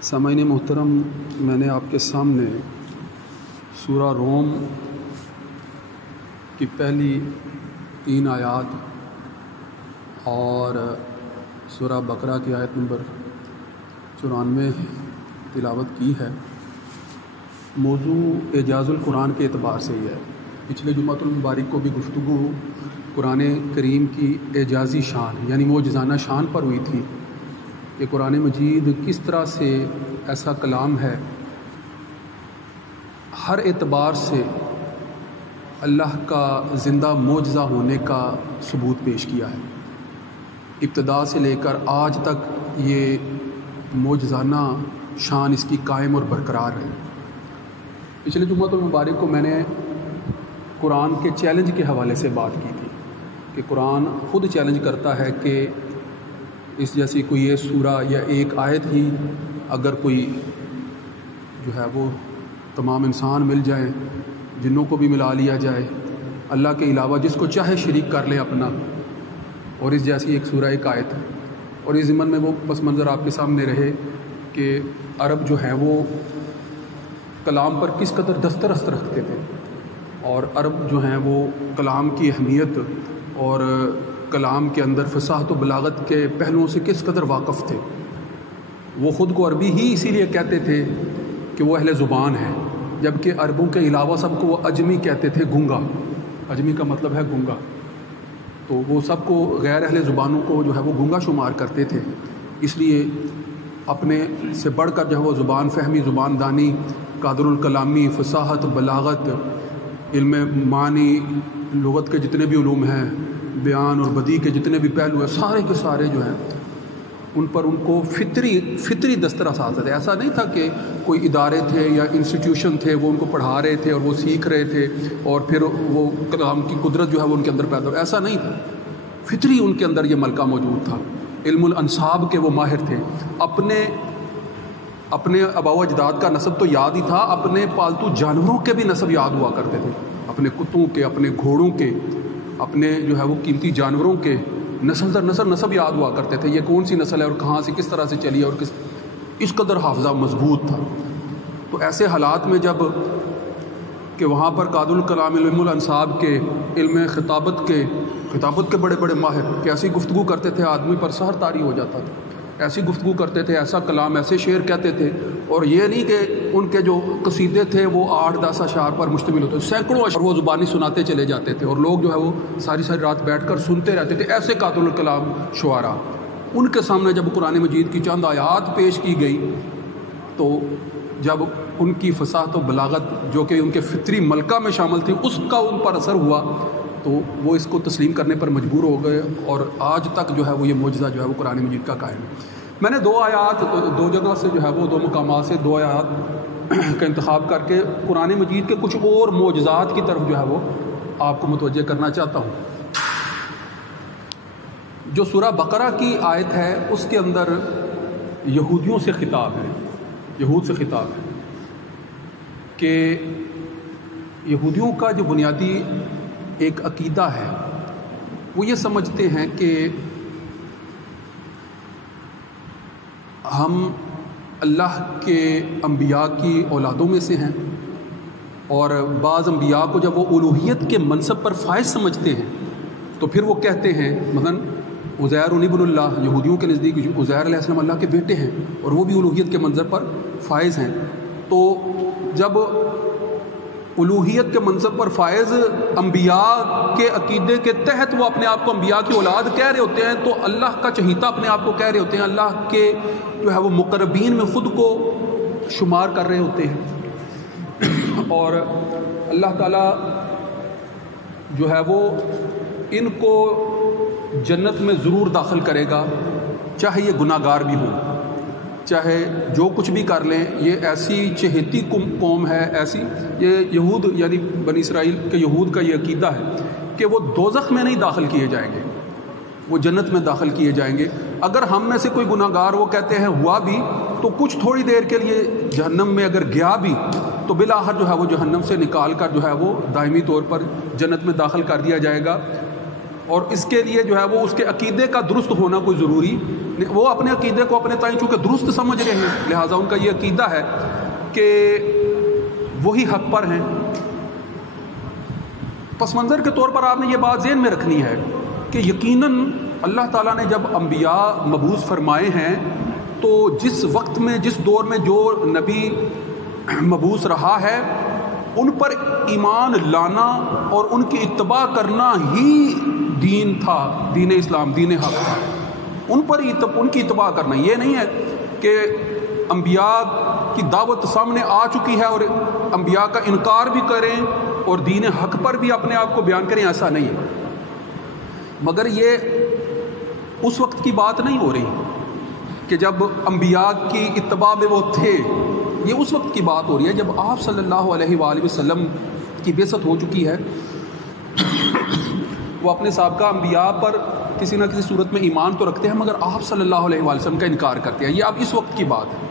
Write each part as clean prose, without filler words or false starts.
سامعین محترم، میں نے آپ کے سامنے سورہ روم کی پہلی 3 آیات اور سورہ بقرہ کی آیت نمبر 94 تلاوت کی ہے۔ موضوع اعجاز القرآن کے اعتبار سے ہی ہے۔ پچھلے جمعۃ المبارک کو بھی گفتگو قرآن کریم کی اعجازی شان یعنی معجزانہ شان پر ہوئی تھی کہ قرآن مجید کس طرح سے ایسا کلام ہے، ہر اعتبار سے اللہ کا زندہ معجزہ ہونے کا ثبوت پیش کیا ہے۔ ابتدا سے لے کر آج تک یہ معجزانہ شان اس کی قائم اور برقرار ہے۔ پچھلے جمعۃ المبارک کو میں نے قرآن کے چیلنج کے حوالے سے بات کی تھی کہ قرآن خود چیلنج کرتا ہے کہ اس جیسی کوئی یہ سورہ یا ایک آیت ہی اگر کوئی جو ہے وہ تمام انسان مل جائیں، جنوں کو بھی ملا لیا جائے، اللہ کے علاوہ جس کو چاہے شریک کر لے اپنا، اور اس جیسی ایک سورہ ایک آیت، اور اس ضمن میں وہ پس منظر آپ کے سامنے رہے کہ عرب جو ہیں وہ کلام پر کس قدر دسترس رکھتے تھے، اور عرب جو ہیں وہ کلام کی اہمیت اور کلام کے اندر فصاحت و بلاغت کے پہلوؤں سے کس قدر واقف تھے۔ وہ خود کو عربی ہی اسی لیے کہتے تھے کہ وہ اہل زبان ہیں، جبکہ عربوں کے علاوہ سب کو وہ اجمی کہتے تھے، گونگا۔ اجمی کا مطلب ہے گونگا، تو وہ سب کو غیر اہل زبانوں کو جو ہے وہ گونگا شمار کرتے تھے۔ اس لیے اپنے سے بڑھ کر جو ہے وہ زبان فہمی، زبان دانی، قادر الکلامی، فصاحت، بلاغت، علم معنی، لغت کے جتنے بھی علوم ہیں، بیان اور بدیع کے جتنے بھی پہلو ہیں، سارے کے سارے جو ہیں ان پر ان کو فطری دسترس آتا تھا۔ ایسا نہیں تھا کہ کوئی ادارے تھے یا انسٹیٹیوشن تھے وہ ان کو پڑھا رہے تھے اور وہ سیکھ رہے تھے اور پھر وہ کلام کی قدرت جو ہے وہ ان کے اندر پیدا ہو، ایسا نہیں تھا۔ فطری ان کے اندر یہ ملکہ موجود تھا۔ علم الانصاب کے وہ ماہر تھے۔ اپنے آباء و اجداد کا نسب تو یاد ہی تھا، اپنے پالتو جانوروں کے بھی نسب یاد ہوا کرتے تھے، اپنے کتوں کے، اپنے گھوڑوں کے، اپنے جو ہے وہ قیمتی جانوروں کے نسل در نسل نسب یاد ہوا کرتے تھے، یہ کون سی نسل ہے اور کہاں سے کس طرح سے چلی ہے، اور اس قدر حافظہ مضبوط تھا۔ تو ایسے حالات میں جب کہ وہاں پر قادر الکلام علم الانصاب کے، علم خطابت کے بڑے بڑے ماہر کیسی گفتگو کرتے تھے، آدمی پر سحر طاری ہو جاتا تھا۔ ایسی گفتگو کرتے تھے، ایسا کلام، ایسے شعر کہتے تھے، اور یہ نہیں کہ ان کے جو قصیدے تھے وہ 8-10 اشعار پر مشتمل ہوتے، سینکڑوں اشعار وہ زبانی سناتے چلے جاتے تھے، اور لوگ جو ہے وہ ساری رات بیٹھ کر سنتے رہتے تھے۔ ایسے قادر الکلام شعراء، ان کے سامنے جب قرآن مجید کی چند آیات پیش کی گئی تو جب ان کی فصاحت و بلاغت جو کہ ان کے فطری ملکہ میں شامل تھی اس کا ان پر اثر ہوا تو وہ اس کو تسلیم کرنے پر مجبور ہو گئے، اور آج تک جو ہے وہ یہ معجزہ جو ہے وہ قرآن مجید کا قائم ہے۔ میں نے 2 آیات 2 جگہ سے جو ہے وہ 2 مقامات سے 2 آیات کا انتخاب کر کے قرآن مجید کے کچھ اور معجزات کی طرف جو ہے وہ آپ کو متوجہ کرنا چاہتا ہوں۔ جو سورہ بقرہ کی آیت ہے اس کے اندر یہودیوں سے خطاب ہے، یہود سے خطاب ہے کہ یہودیوں کا جو بنیادی ایک عقیدہ ہے وہ یہ سمجھتے ہیں کہ ہم اللہ کے انبیاء کی اولادوں میں سے ہیں، اور بعض انبیاء کو جب وہ الوہیت کے منصب پر فائز سمجھتے ہیں تو پھر وہ کہتے ہیں، مثلا عزیر ابن اللہ، یہودیوں کے نزدیک عزیر علیہ السلام اللہ کے بیٹے ہیں اور وہ بھی الوہیت کے منظر پر فائز ہیں۔ تو جب الوہیت کے منصب پر فائز انبیاء کے عقیدے کے تحت وہ اپنے آپ کو انبیاء کی اولاد کہہ رہے ہوتے ہیں تو اللہ کا چہیتا اپنے آپ کو کہہ رہے ہوتے ہیں، اللہ کے جو ہے وہ مقربین میں خود کو شمار کر رہے ہوتے ہیں، اور اللہ تعالیٰ جو ہے وہ ان کو جنت میں ضرور داخل کرے گا، چاہے یہ گناہ گار بھی ہوں، چاہے جو کچھ بھی کر لیں۔ یہ ایسی چہیتی قوم ہے، ایسی یہ یہود یعنی بنی اسرائیل کے یہود کا یہ عقیدہ ہے کہ وہ دوزخ میں نہیں داخل کیے جائیں گے، وہ جنت میں داخل کیے جائیں گے۔ اگر ہم میں سے کوئی گناہ گار وہ کہتے ہیں ہوا بھی تو کچھ تھوڑی دیر کے لیے جہنم میں اگر گیا بھی تو بالآخر جو ہے وہ جہنم سے نکال کر جو ہے وہ دائمی طور پر جنت میں داخل کر دیا جائے گا، اور اس کے لیے جو ہے وہ اس کے عقیدے کا درست ہونا کوئی ضروری وہ اپنے عقیدے کو اپنے تائیں چونکہ درست سمجھ رہے ہیں، لہٰذا ان کا یہ عقیدہ ہے کہ وہی حق پر ہیں۔ پس منظر کے طور پر آپ نے یہ بات ذہن میں رکھنی ہے کہ یقیناً اللہ تعالیٰ نے جب انبیاء مبعوث فرمائے ہیں تو جس وقت میں جس دور میں جو نبی مبعوث رہا ہے ان پر ایمان لانا اور ان کی اتباع کرنا ہی دین تھا، دین اسلام، دین حق تھا۔ ان کی اتباع کرنا، یہ نہیں ہے کہ انبیاء کی دعوت سامنے آ چکی ہے اور انبیاء کا انکار بھی کریں اور دین حق پر بھی اپنے آپ کو بیان کریں، ایسا نہیں ہے۔ مگر یہ اس وقت کی بات نہیں ہو رہی کہ جب انبیاء کی اتباع میں وہ تھے، یہ اس وقت کی بات ہو رہی ہے جب آپ صلی اللہ علیہ وآلہ وسلم کی بعثت ہو چکی ہے۔ وہ اپنے سابقہ انبیاء پر کسی نہ کسی صورت میں ایمان تو رکھتے ہیں مگر آپ صلی اللہ علیہ وآلہ وسلم کا انکار کرتے ہیں۔ یہ اب اس وقت کی بات ہے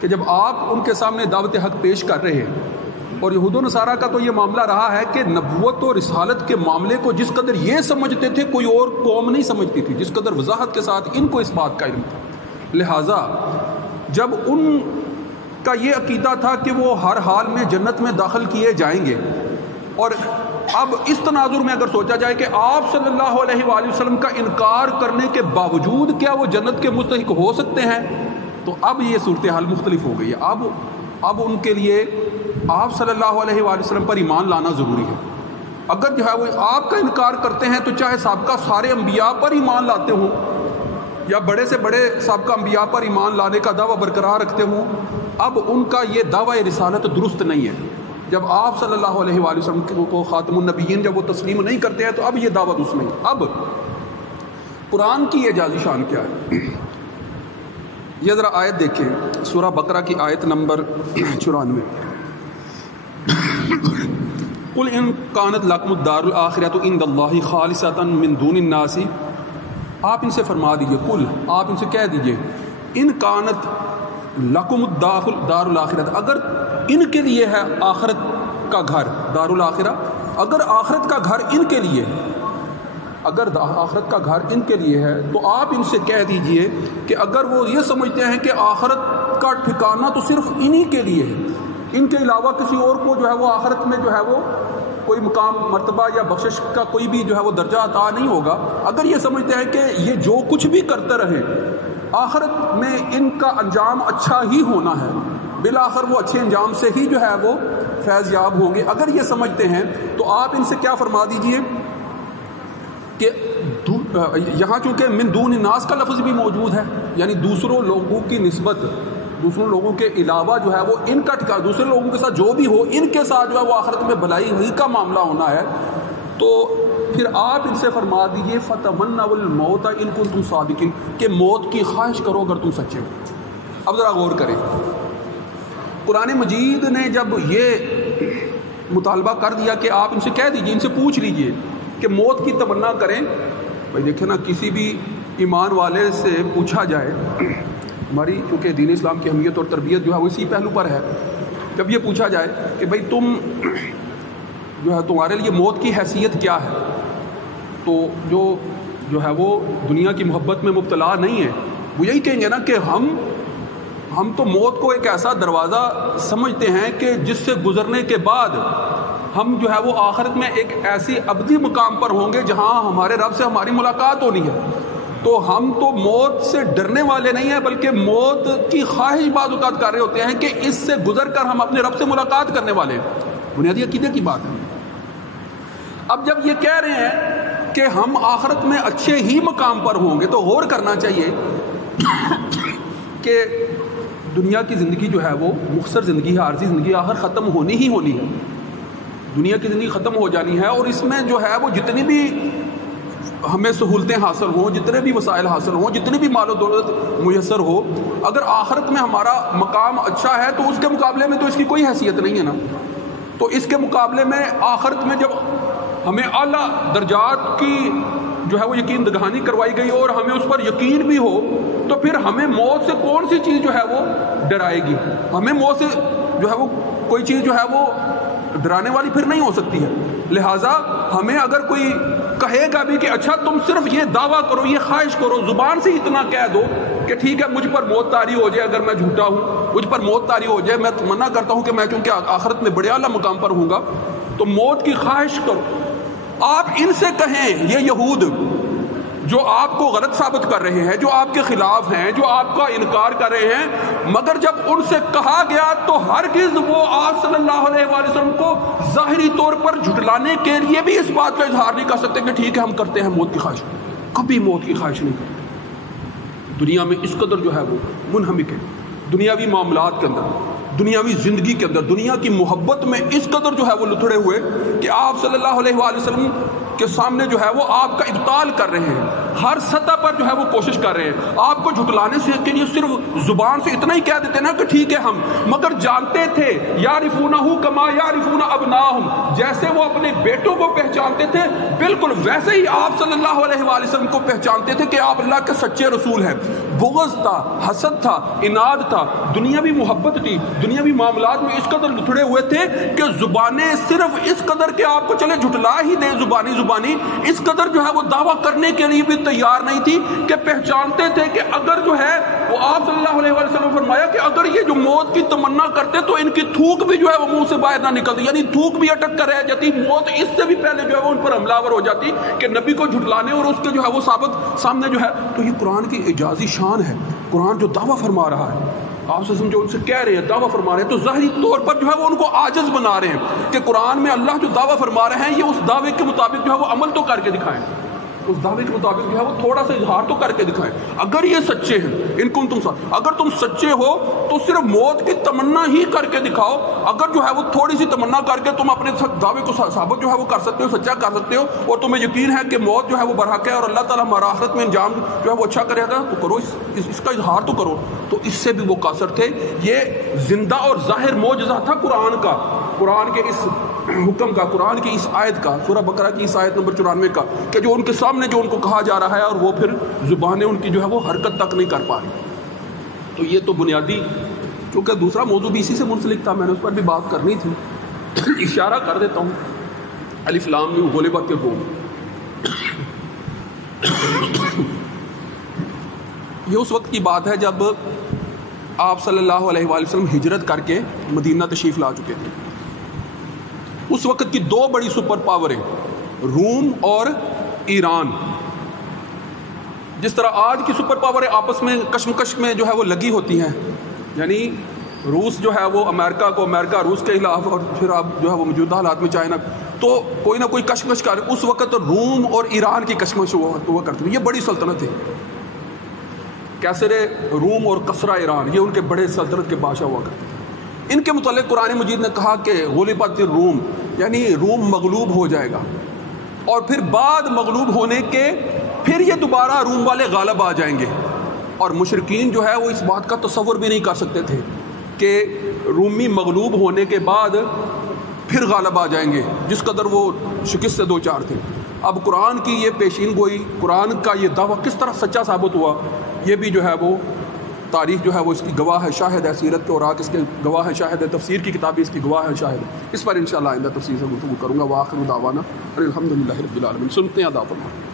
کہ جب آپ ان کے سامنے دعوت حق پیش کر رہے ہیں، اور یہود و نصارہ کا تو یہ معاملہ رہا ہے کہ نبوت اور رسالت کے معاملے کو جس قدر یہ سمجھتے تھے کوئی اور قوم نہیں سمجھتی تھی، جس قدر وضاحت کے ساتھ ان کو اس بات کا علم تھا۔ لہٰذا جب ان کا یہ عقیدہ تھا کہ وہ ہر حال میں جنت میں داخل کیے جائیں گے، اور اب اس تناظر میں اگر سوچا جائے کہ آپ صلی اللہ علیہ وآلہ وسلم کا انکار کرنے کے باوجود کیا وہ جنت کے مستحق ہو سکتے ہیں، تو اب یہ صورتحال مختلف ہو گئی ہے۔ اب ان کے لیے آپ صلی اللہ علیہ وآلہ وسلم پر ایمان لانا ضروری ہے۔ اگر جو ہے وہ آپ کا انکار کرتے ہیں تو چاہے سابقہ سارے انبیاء پر ایمان لاتے ہوں یا بڑے سے بڑے سابقہ انبیاء پر ایمان لانے کا دعویٰ برقرار رکھتے ہوں، اب ان کا یہ دعویٰ رسالت درست نہیں ہے۔ جب آپ صلی اللہ علیہ وآلہ وسلم کو خاتم النبیین جب وہ تسلیم نہیں کرتے ہیں تو اب یہ دعویٰ درست نہیں۔ اب قرآن کی یہ جازی شان کیا ہے؟ یہ ذرا آیت دیکھیں، سورہ بقرہ کی آیت نمبر 94۔ قل ان کانت لکم الدار الآخرۃ عند اللہ خالصۃ من دون الناس، آپ ان سے فرما دیجئے، قل آپ ان سے کہہ دیجئے، ان کانت لکم الدار الآخرۃ، اگر ان کے لیے ہے آخرت کا گھر، دار الآخرہ، اگر آخرت کا گھر ان کے لیے، اگر آخرت کا گھر ان کے لیے ہے تو آپ ان سے کہہ دیجئے کہ اگر وہ یہ سمجھتے ہیں کہ آخرت کا ٹھکانہ تو صرف انہی کے لیے ہے، ان کے علاوہ کسی اور کو جو ہے وہ آخرت میں جو ہے وہ کوئی مقام، مرتبہ یا بخشش کا کوئی بھی جو ہے وہ درجہ عطا نہیں ہوگا، اگر یہ سمجھتے ہیں کہ یہ جو کچھ بھی کرتے رہے آخرت میں ان کا انجام اچھا ہی ہونا ہے، بالآخر وہ اچھے انجام سے ہی جو ہے وہ فیض یاب ہوں گے، اگر یہ سمجھتے ہیں تو آپ ان سے کیا فرما دیجئے کہ یہاں چونکہ من دون الناس کا لفظ بھی موجود ہے، یعنی دوسروں لوگوں کی نسبت، دوسروں لوگوں کے علاوہ جو ہے وہ ان کا ٹھکانہ، دوسرے لوگوں کے ساتھ جو بھی ہو ان کے ساتھ جو ہے وہ آخرت میں بھلائی ہی کا معاملہ ہونا ہے، تو پھر آپ ان سے فرما دیجئے فتمنوا الموت ان کنتم صادقین، کہ موت کی خواہش کرو اگر تم سچے ہو۔ اب ذرا غور کریں، قرآن مجید نے جب یہ مطالبہ کر دیا کہ آپ ان سے کہہ دیجئے، ان سے پوچھ لیجئے کہ موت کی تمنا کریں، بھائی دیکھیں نا، کسی بھی ایمان والے سے پوچھا جائے، ہماری چونکہ دین اسلام کی اہمیت اور تربیت جو ہے وہ اسی پہلو پر ہے، جب یہ پوچھا جائے کہ بھائی تم جو ہے تمہارے لیے موت کی حیثیت کیا ہے، تو جو ہے وہ دنیا کی محبت میں مبتلا نہیں ہے، وہ یہی کہیں گے نا کہ ہم تو موت کو ایک ایسا دروازہ سمجھتے ہیں کہ جس سے گزرنے کے بعد ہم جو ہے وہ آخرت میں ایک ایسی ابدی مقام پر ہوں گے جہاں ہمارے رب سے ہماری ملاقات ہونی ہے، تو ہم تو موت سے ڈرنے والے نہیں ہیں بلکہ موت کی خواہش بعض اوقات کر رہے ہوتے ہیں کہ اس سے گزر کر ہم اپنے رب سے ملاقات کرنے والے ہیں۔ بنیادی عقیدے کی بات ہے۔ اب جب یہ کہہ رہے ہیں کہ ہم آخرت میں اچھے ہی مقام پر ہوں گے تو غور کرنا چاہیے کہ دنیا کی زندگی جو ہے وہ مختصر زندگی ہے، عارضی زندگی، آخر ختم ہونی ہی ہونی ہے، دنیا کی زندگی ختم ہو جانی ہے، اور اس میں جو ہے وہ جتنی بھی ہمیں سہولتیں حاصل ہوں، جتنے بھی وسائل حاصل ہوں، جتنی بھی مال و دولت میسر ہو، اگر آخرت میں ہمارا مقام اچھا ہے تو اس کے مقابلے میں تو اس کی کوئی حیثیت نہیں ہے نا، تو اس کے مقابلے میں آخرت میں جب ہمیں اعلیٰ درجات کی جو ہے وہ یقین دہانی کروائی گئی اور ہمیں اس پر یقین بھی ہو، تو پھر ہمیں موت سے کون سی چیز جو ہے وہ ڈرائے گی؟ ہمیں موت سے جو ہے وہ کوئی چیز جو ہے وہ ڈرانے والی پھر نہیں ہو سکتی ہے۔ لہٰذا ہمیں اگر کوئی کہے گا بھی کہ اچھا تم صرف یہ دعویٰ کرو، یہ خواہش کرو، زبان سے اتنا کہہ دو کہ ٹھیک ہے مجھ پر موت طاری ہو جائے اگر میں جھوٹا ہوں، مجھ پر موت طاری ہو جائے، میں تمنا کرتا ہوں کہ میں چونکہ آخرت میں بڑے اعلیٰ مقام پر ہوں گا، تو موت کی خواہش کرو۔ آپ ان سے کہیں، یہ یہود جو آپ کو غلط ثابت کر رہے ہیں، جو آپ کے خلاف ہیں، جو آپ کا انکار کر رہے ہیں، مگر جب ان سے کہا گیا تو ہرگز وہ آپ صلی اللہ علیہ وآلہ وسلم کو ظاہری طور پر جھٹلانے کے لیے بھی اس بات کا اظہار نہیں کر سکتے کہ ٹھیک ہے ہم کرتے ہیں موت کی خواہش۔ کبھی موت کی خواہش نہیں کرتے۔ دنیا میں اس قدر جو ہے وہ منہمک ہے، دنیاوی معاملات کے اندر، دنیاوی زندگی کے اندر، دنیا کی محبت میں اس قدر جو ہے وہ لتڑے ہوئے کہ آپ صلی اللہ علیہ وآلہ وسلم کے سامنے جو ہے وہ آپ کا ابطال کر رہے ہیں، ہر سطح پر جو ہے وہ کوشش کر رہے ہیں آپ کو جھٹلانے سے کے لیے صرف زبان سے اتنا ہی کہہ دیتے نا کہ ٹھیک ہے ہم، مگر جانتے تھے یعرفونہ کما یعرفون ابناہم، جیسے وہ اپنے بیٹوں کو پہچانتے تھے بالکل ویسے ہی آپ صلی اللہ علیہ وآلہ وسلم کو پہچانتے تھے کہ آپ اللہ کے سچے رسول ہیں۔ بغض تھا، حسد تھا، اناد تھا، دنیاوی محبت تھی، دنیاوی معاملات میں اس قدر لتڑے ہوئے تھے کہ زبانیں صرف اس قدر کہ آپ کو چلے جھٹلا ہی دیں زبانی اس قدر جو ہے وہ دعویٰ کرنے کے لیے بھی تیار نہیں تھی کہ پہچانتے تھے کہ اگر جو ہے وہ آپ صلی اللہ علیہ وسلم نے فرمایا کہ اگر یہ جو موت کی تمنا کرتے تو ان کی تھوک بھی جو ہے وہ منہ سے باہر نہ نکلتی، یعنی تھوک بھی اٹک کر رہ جاتی، موت اس سے بھی پہلے جو ہے وہ ان پر حملہ ہو جاتی کہ نبی کو جھٹلانے اور اس کے جو ہے وہ ثابت سامنے جو ہے۔ تو یہ قرآن کی اعجازی شان ہے، قرآن جو دعویٰ فرما رہا ہے، آپ سے جو ان سے کہہ رہے ہیں دعویٰ فرما رہے ہیں، تو ظاہری طور پر جو ہے وہ ان کو عاجز بنا رہے ہیں کہ قرآن میں اللہ جو دعویٰ فرما رہے ہیں یہ اس دعوے کے مطابق جو ہے وہ عمل تو کر کے دکھائیں، اس دعوے کے مطابق جو ہے وہ تھوڑا سا اظہار تو کر کے دکھائیں۔ اگر یہ سچے ہیں، ان کو اگر تم سچے ہو تو صرف موت کی تمنا ہی کر کے دکھاؤ، اگر جو ہے وہ تھوڑی سی تمنا کر کے تم اپنے دعوے کو ثابت جو ہے وہ کر سکتے ہو، سچا کر سکتے ہو، اور تمہیں یقین ہے کہ موت جو ہے وہ برحق ہے اور اللہ تعالیٰ ہمارا آخرت میں انجام جو ہے وہ اچھا کرے گا، تو کرو، اس کا اظہار تو کرو۔ تو اس سے بھی وہ قاصر تھے۔ یہ زندہ اور ظاہر معجزہ تھا قرآن کا، قرآن کے اس حکم کا، قرآن کی اس آیت کا، سورہ بقرہ کی اس آیت نمبر 94 کا، کہ جو ان کے سامنے جو ان کو کہا جا رہا ہے اور وہ پھر زبانیں ان کی جو ہے وہ حرکت تک نہیں کر پا رہی۔ تو یہ تو بنیادی، چونکہ دوسرا موضوع بھی اسی سے منسلک تھا، میں نے اس پر بھی بات کرنی تھی، اشارہ کر دیتا ہوں۔ الف لام میم غلبت الروم، یہ اس وقت کی بات ہے جب آپ صلی اللہ علیہ وآلہ وسلم ہجرت کر کے مدینہ تشریف لا چکے تھے۔ اس وقت کی دو بڑی سپر پاوریں روم اور ایران، جس طرح آج کی سپر پاوریں آپس میں کشمکش میں جو ہے وہ لگی ہوتی ہیں، یعنی روس جو ہے وہ امریکہ کو، امریکہ روس کے خلاف، اور پھر اب جو ہے وہ موجودہ حالات میں چائنا، تو کوئی نہ کوئی کشمکش کر، اس وقت روم اور ایران کی کشمکش ہوا کرتی تھی۔ یہ بڑی سلطنت ہے، کیسر روم اور کسرا ایران، یہ ان کے بڑے سلطنت کے بادشاہ ہوا کرتے تھے۔ ان کے متعلق قرآن مجید نے کہا کہ غلبت الروم، یعنی روم مغلوب ہو جائے گا، اور پھر بعد مغلوب ہونے کے پھر یہ دوبارہ روم والے غالب آ جائیں گے۔ اور مشرکین جو ہے وہ اس بات کا تصور بھی نہیں کر سکتے تھے کہ رومی مغلوب ہونے کے بعد پھر غالب آ جائیں گے، جس قدر وہ شکست سے دو چار تھے۔ اب قرآن کی یہ پیشین گوئی، قرآن کا یہ دعویٰ کس طرح سچا ثابت ہوا، یہ بھی جو ہے وہ تاریخ جو ہے وہ اس کی گواہ ہے، شاہد ہے، سیرت کے اوراق اس کے گواہ ہے، شاہد ہے، تفسیر کی کتابیں اس کی گواہ ہے، شاہد ہے۔ اس پر انشاءاللہ آئندہ تفصیل سے گفتگو کروں گا۔ وآخر دعوانا الحمدللہ رب العالمین۔ سنتے ہیں ادا فرمائیں۔